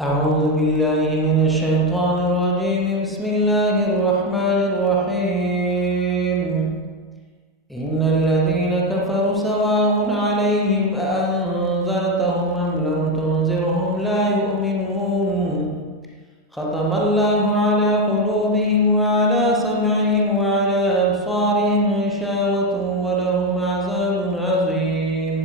أعوذ بالله من الشيطان الرجيم بسم الله الرحمن الرحيم إن الذين كفروا سواء عليهم أأنذرتهم أم لم تنذرهم لا يؤمنون ختم الله على قلوبهم وعلى سمعهم وعلى أبصارهم غشاوة ولهم عذاب عظيم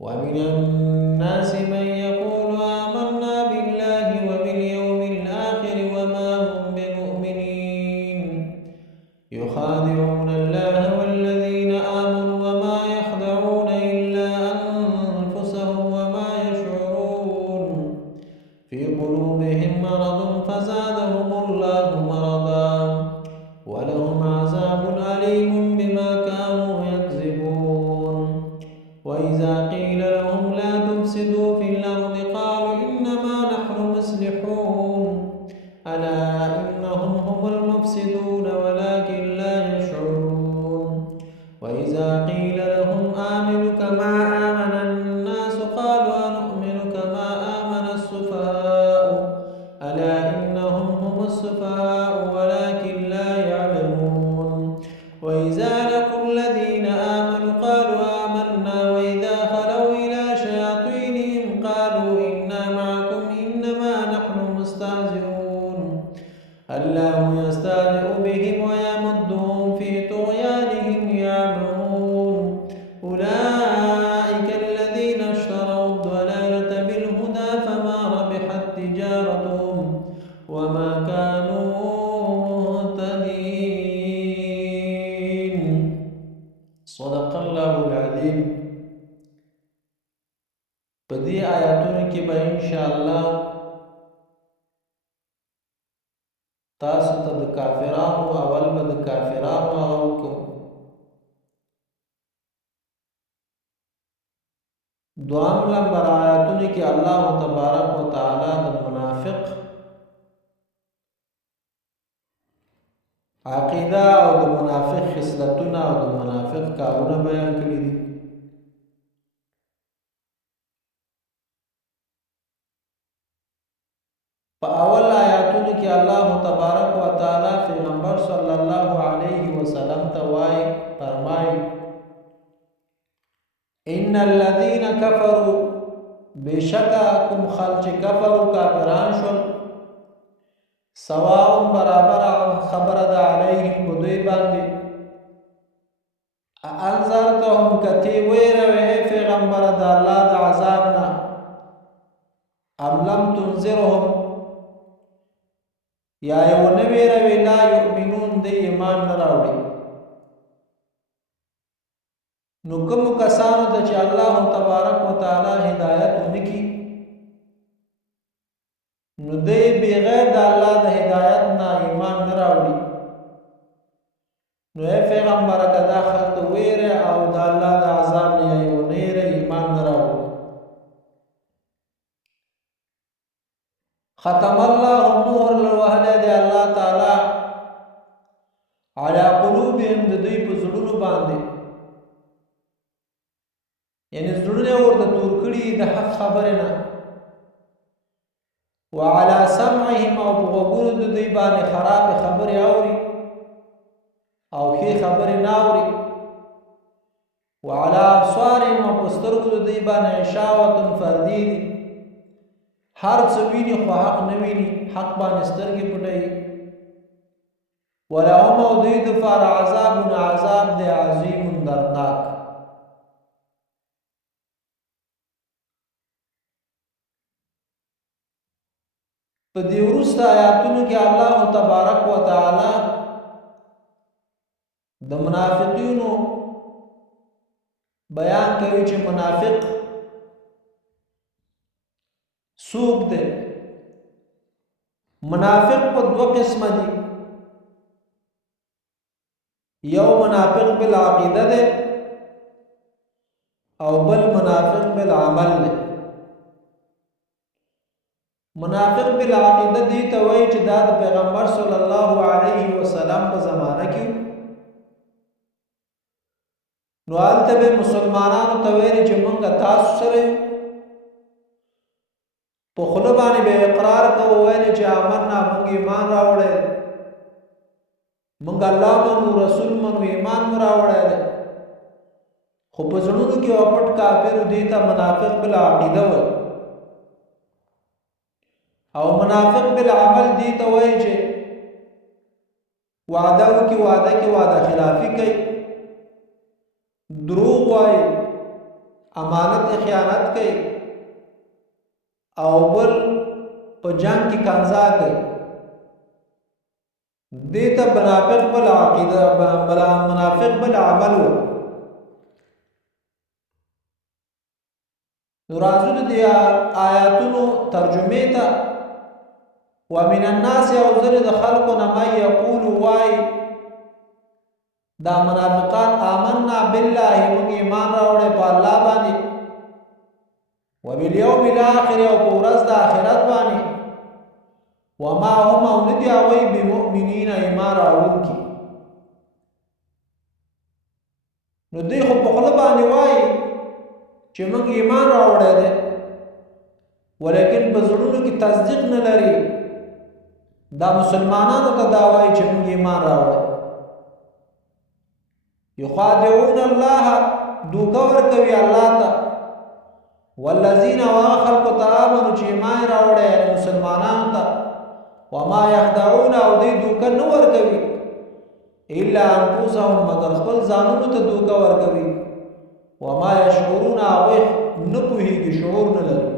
ومن الناس من يقول آمنا بالله وباليوم الآخر وما هم بمؤمنين يخادعون الله والذين آمنوا وما يخدعون إلا أنفسهم وما يشعرون في قلوبهم مرض فزادهم الله مرضا ولهم عذاب أليم بما كانوا يكذبون وإذا قيل لهم لا تفسدوا في الأرض قالوا إنما نحن مصلحون ألا إنهم هم المفسدون ولكن لا يشعرون وإذا قيل لهم آمنوا كما آمن الناس قالوا أنؤمن كما آمن السفهاء ألا إنهم هم السفهاء ولكن لا يعلمون وإذا لقوا الذين آمنوا قالوا آمنا وإذا خلوا إلى شياطينهم قالوا إنا معكم إنما نحن مستهزئون الله يستهزئ بهم ويمدهم في طغيانهم يعمهون أولئك الذين اشتروا الضلالة بالهدى فما ربحت تجارتهم وما كانوا مهتدين صدق الله العظيم. په دې آیاتونو کې به ان شاء الله تاسو ته د کافرانو اول به د کافرانو هغه وکړو، دوام نمبر آیاتونو کې الله تبارک وتعالی د منافق عقیده او د منافق خصلتونه او د منافق کارونه بیان کړي دي. په اول آیاتونو کې الله تبارک وتعالی پیغمبر صلی الله علیه وسلم ته وایي فرمایي ان الذين كفروا بشکاکم خلچ کفروا کافران شول سواء برابر خبر د علیهم بدوی باندې انذرتهم کتی ویروي پیغمبر د الله د عذاب نه ام لم تنذرهم یا یو نوی روی لا یؤمنون دی ایمان نه راوړي. نو کوم کسانو ته چې الله تبارک وتعالی هدایت ونکي نو دی بغیر د الله د هدایت نه ایمان نه راوړي. نو اے پیغمبر کدا خلق ویره او د الله د عذاب نه یو نه ایمان نه راوړي. ختم الله نور الوهله دی الله تعالی علی قلوبهم د دوی په زړونو باندې یعنی زړونه ورته تور کړي د حق خبره نه وعلى سمعهم او په غوږونو د دوی باندې خراب خبره اوري او ښې خبره نه اوري وعلى ابصارهم او په سترګو د دوی باندې غشاوة فردي دي هر څه ویني خو حق نه ویني حق باندې سترګې پټوي ولهم او دوی دپاره عذاب دی عظیم دردناک. په دې وروسته آیاتونو کې الله تبارک وتعالی د منافقینو بیان کوي چې منافق څوک دی. منافق په دوه قسمه دي، یو منافق بالعقیده دی او بل منافق بالعمل دی. منافق بالعقیده دی ته وایي چې دا د پیغمبر صلی الله علیه وسلم په زمانه کې نو هلته به مسلمانانو ته ویل چې مونږ تاسو سره په خوله باندې به اقرار کوو ویل چې آمنا موږ ایمان راوړی موږ الله منو رسول منو ایمان مو راوړی دی خو په زړونو کې پټ کافر دي ته منافق بلا عقیده وي او منافق بلا عمل دي ته وایي چې وعده کې وعده خلافی کوي دروغ وایي امانت خیانت کوي او بل په جنگ کې کنزا کوي دیتا منافق بل عقیده بلا منافق بل عمل و نرازو دی آیاتونو ترجمه تا ومن الناس یوزر د خلقنا ما یقول وای دا منافقان آمنا بالله من ایمان راوړې په الله باندې وبالیوم الاخر او په ورځ د آخرت باندې وما هم ندی اوی بمؤمنین ایمان راوړونکي نو دوی خو په خپل باندې وای چې موږ ایمان راوړی دی ولیکن په زړونو کې تصدیق نه لري دا مسلمانانو ته دا وایي چې موږ ایمان راوړی یخادعون الله دوکه ورکوي الله ته والذین خلق آمنوا چې ایمان راوړی مسلمانانو ته وما يخدعون او دې دوکه نه ورکوي الا انفسهم مگر خپل ځانونو ته دوکه ورکوي وما يشعرون او نه پوهیږي شعور نه لري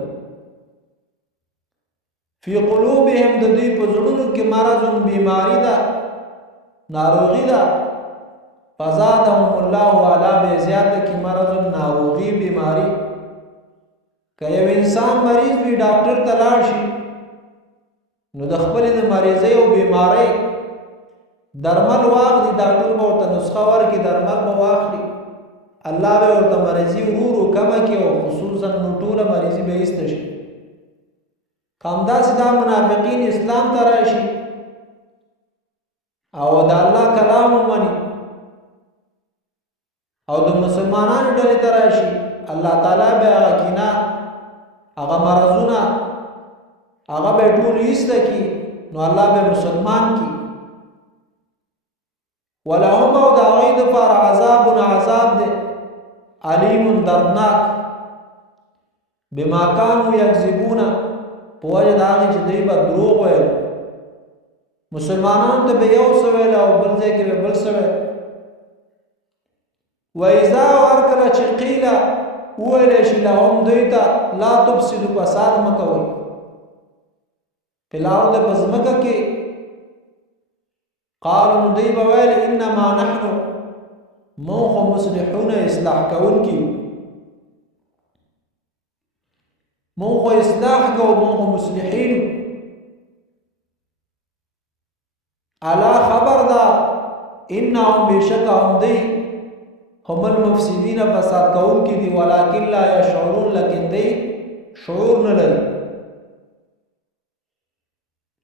فی قلوبهم د دې په زړونو کې مرض بیماری ده ناروغي ده فزادهم الله علی بزیاده کې مرض ناروغي بیماری که یو انسان مریض وي ډاکټر ته لاړ شي نو د خپل د مریضۍ او بیماری درمل واخلي ډاکټر به ورته نسخه ورکړي درمل به واخلي الله به ورته مریضي ورو کمه کړي او خصوصا نو ټوله مریضي به ایسته شي همداسې دا منافقین اسلام ته راشي او د الله کلام ومني او د مسلمانانو ډلې ته راشي الله تعالی به هغه کینه هغه مرضونه هغه به ټول ایسته کړي نو الله به مسلمان کړي ولهم او د هغوی دپاره عذاب دی علیم دردناک بما کانوا یکذبون په وجه د هغې چې دوی به دروغ ویل مسلمانانو ته به یو څه ویل او بل ځای کې به بل څه ویل وإذا ورکله چې قیله وویلی شي لهم دوی ته لا تفسدو فساد مه کوئ فی الارض په ځمکه کې قالو نو دوی به ویل انما نحن مونږ خو مصلحون اصلاح کوونکي مونږ خو اصلاح کوو مونږ خو مصلحین الا خبردار انهم بشکه هم دی هم المفسدین فساد کوونکي دي ولکن لا یشعرون لکن دی شعور نه لري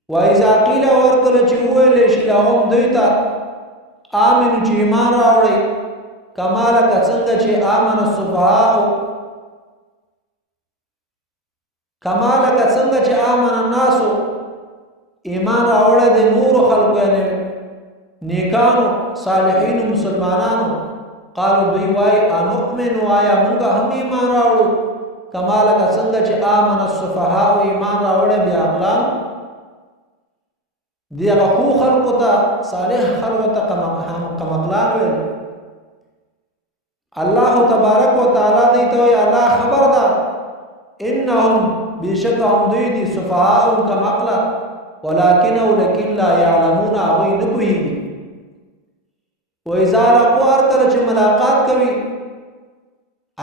وإذا قیل ورکله چې وویلی شي لهم دوی ته آمنو چې ایمان راوړئ کما لکه څنګه چې آمن السفهاء کما لکه څنګه چې آمن الناسو ایمان راوړی د نورو خلکو یعنې نیکانو صالحینو مسلمانانو قالو دوی وایي انؤمنو آیا موږ هم ایمان راوړو کما لکه څنګه چې آمن السفهاء ایمان راوړی بیا عقلان دی هغه خو خلکو ته صالح خلکو ته قمقلان ویل الله تبارک و تعالی دی ته وایي الله خبردار انهم بشکهم دوی دي سفهاء قمقلا ولكن لا يعلمون هغوی نه پوهېږي وإذا لقوا هرکله چې ملاقات کوي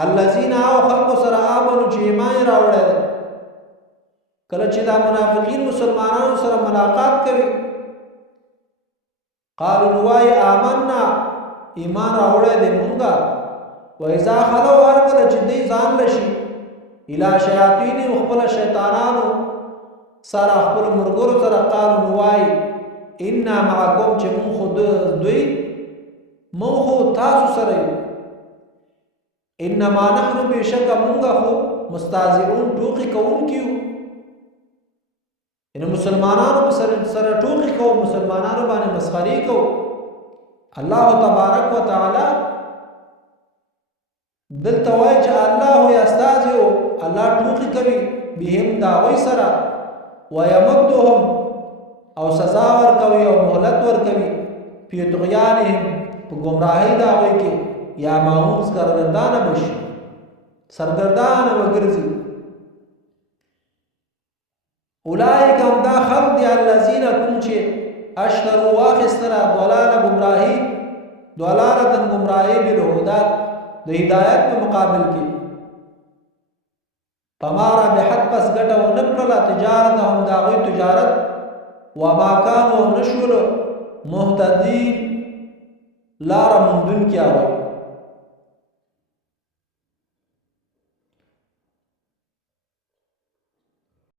الذین هغو خلکو سره آمنو چې ایمان یې راوړی دی کله چې دا منافقین مسلمانانو سره ملاقات کوي قالو نو وایي آمنا ایمان راوړی دی مونږه وإذا خلو هرکله چې دوی ځان لشي الی شیاطینهم خپله شیطانانو سره خپل مرګرو سره قالو نو وایي انا معکم چې مونږ خو دوی مونږ خو تاسو سره یو انما نحن بشکه مونږ خو مستهزئون ټوقې کوونکي یو ان مسلمانانو سره ټوکی کو مسلمانانو باندې مسخري کو الله تبارک وتعالى دلته وایي چې الله یا استاد یو الله ټوکی کوي بهم داوی سره ويمدهم او سزا ور کوي او مهلت ور کوي په طغیانهم په گمراهی داوی کې یا ماوس سرګردانه بشي سرګردانه وګرځي اولئک هم دا خلق دی الذین کوم چې اشتروا واخسترا ضلاله گمراهی ضلالتن گمراهی بالهدى د هدایت په مقابل کې فمارا بحد پس ګټه و نکړه تجارت هم دا غوي تجارت وما كانوا نشول مهتدين لار مندون کیا